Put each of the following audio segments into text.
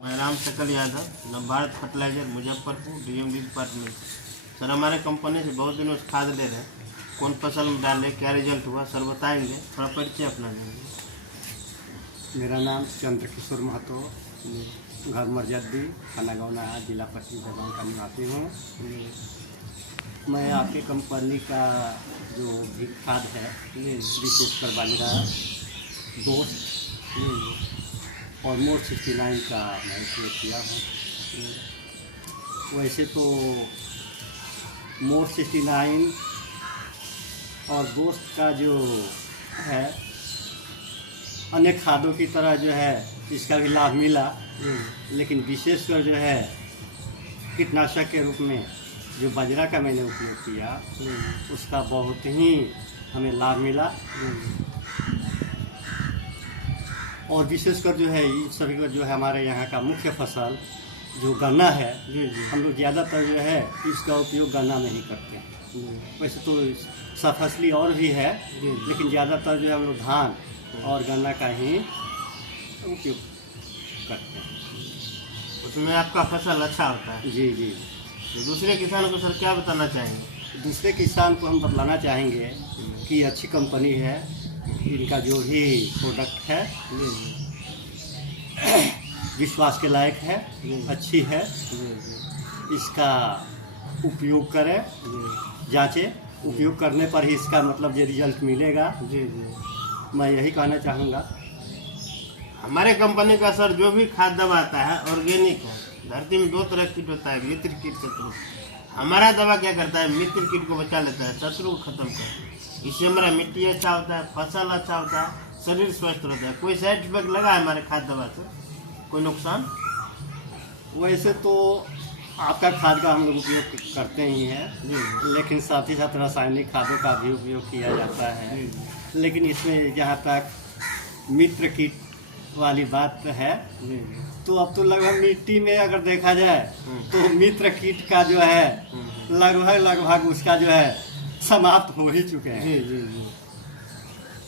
मैं Ram Sakal Yadav, Navbharat fertiliser Muzaffarpur, DMD department. Sir हमारे company से बहुत दिनों से खाद ले रहे हैं, कौन फसल में डाले, क्या रिजल्ट हुआ सर बताएंगे, थोड़ा परिचय अपना देंगे। मेरा नाम चंद्रकिशोर महतो, घर मरजद्दी, थाना गौना, जिला पश्चिम दरबार का निवासी हूँ। मैं आपकी कंपनी का जो भी खाद है, विशेषकर बाजरा, दोस्त और मोर 69 का मैं उपयोग किया हूँ। वैसे तो मोर 69 और दोस्त का जो है अन्य खादों की तरह जो है इसका भी लाभ मिला, लेकिन विशेषकर जो है कीटनाशक के रूप में जो बाजरा का मैंने उपयोग किया उसका बहुत ही हमें लाभ मिला। और विशेषकर जो है इस सभी का जो है हमारे यहाँ का मुख्य फसल जो गन्ना है, हम लोग ज़्यादातर जो है इसका उपयोग गन्ना में ही करते हैं। वैसे तो सफसली और भी है, लेकिन ज़्यादातर जो है हम लोग धान और गन्ना का ही उपयोग करते हैं। उसमें आपका फसल अच्छा होता है। जी जी। तो दूसरे किसानों को सर क्या बताना चाहेंगे? दूसरे किसान को हम बतलाना चाहेंगे कि अच्छी कंपनी है, इनका जो भी प्रोडक्ट है विश्वास के लायक है, अच्छी है, इसका उपयोग करें, जांचें, उपयोग करने पर ही इसका मतलब ये रिजल्ट मिलेगा। मैं यही कहना चाहूँगा। हमारे कंपनी का सर जो भी खाद दवा आता है ऑर्गेनिक है। धरती में दो तरह की कीट होता है, मित्र कीट, शत्रु। हमारा दवा क्या करता है, मित्र कीट को बचा लेता है, शत्रु को खत्म करता है। इससे हमारा मिट्टी अच्छा होता है, फसल अच्छा होता है, शरीर स्वस्थ रहता है। कोई साइड इफेक्ट लगा है हमारे खाद दवा से, कोई नुकसान? वैसे तो आपका खाद का हम लोग उपयोग करते ही हैं, लेकिन साथ ही साथ रासायनिक खादों का भी उपयोग किया जाता है। लेकिन इसमें जहाँ तक मित्र कीट वाली बात है, तो अब तो लगभग मिट्टी में अगर देखा जाए तो मित्र कीट का जो है लगभग उसका जो है समाप्त हो ही चुके हैं। जी।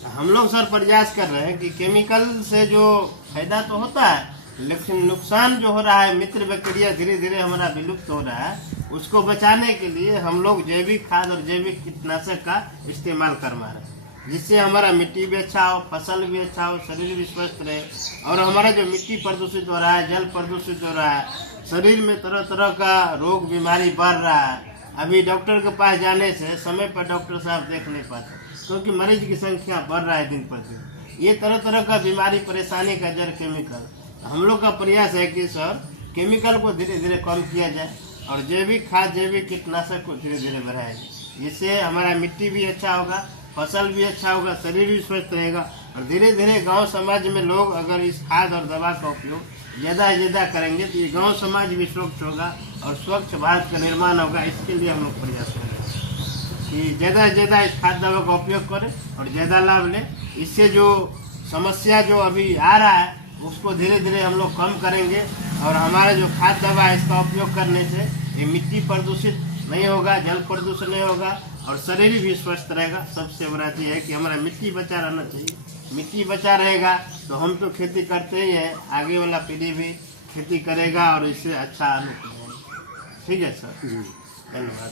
हम लोग सर प्रयास कर रहे हैं कि केमिकल से जो फायदा तो होता है, लेकिन नुकसान जो हो रहा है, मित्र बैक्टीरिया धीरे धीरे हमारा विलुप्त हो रहा है, उसको बचाने के लिए हम लोग जैविक खाद और जैविक कीटनाशक का इस्तेमाल करवा रहे हैं, जिससे हमारा मिट्टी भी अच्छा हो, फसल भी अच्छा हो, शरीर भी स्वस्थ रहे। और हमारा जो मिट्टी प्रदूषित हो रहा है, जल प्रदूषित हो रहा है, शरीर में तरह तरह का रोग बीमारी बढ़ रहा है। अभी डॉक्टर के पास जाने से समय पर डॉक्टर साहब देख नहीं पाते, क्योंकि मरीज की संख्या बढ़ रहा है दिन पर दिन। ये तरह तरह का बीमारी परेशानी का जड़ केमिकल। हम लोग का प्रयास है कि सर केमिकल को धीरे धीरे कम किया जाए और जैविक खाद जैविक कीटनाशक को धीरे धीरे बढ़ाया जाए। इससे हमारा मिट्टी भी अच्छा होगा, फसल भी अच्छा होगा, शरीर भी स्वस्थ रहेगा। और धीरे धीरे गांव समाज में लोग अगर इस खाद और दवा का उपयोग ज़्यादा से ज़्यादा करेंगे तो ये गांव समाज भी स्वच्छ होगा और स्वच्छ भारत का निर्माण होगा। इसके लिए हम लोग प्रयास करेंगे कि ज़्यादा से ज़्यादा इस खाद दवा का उपयोग करें और ज़्यादा लाभ लें। इससे जो समस्या जो अभी आ रहा है उसको धीरे धीरे हम लोग कम करेंगे। और हमारा जो खाद दवा है इसका उपयोग करने से ये मिट्टी प्रदूषित नहीं होगा, जल प्रदूषण नहीं होगा और शरीर भी स्वस्थ रहेगा। सबसे बड़ा चीज़ है कि हमारा मिट्टी बचा रहना चाहिए। मिट्टी बचा रहेगा तो हम तो खेती करते ही हैं, आगे वाला पीढ़ी भी खेती करेगा और इससे अच्छा अनुकूल है। ठीक है सर, धन्यवाद।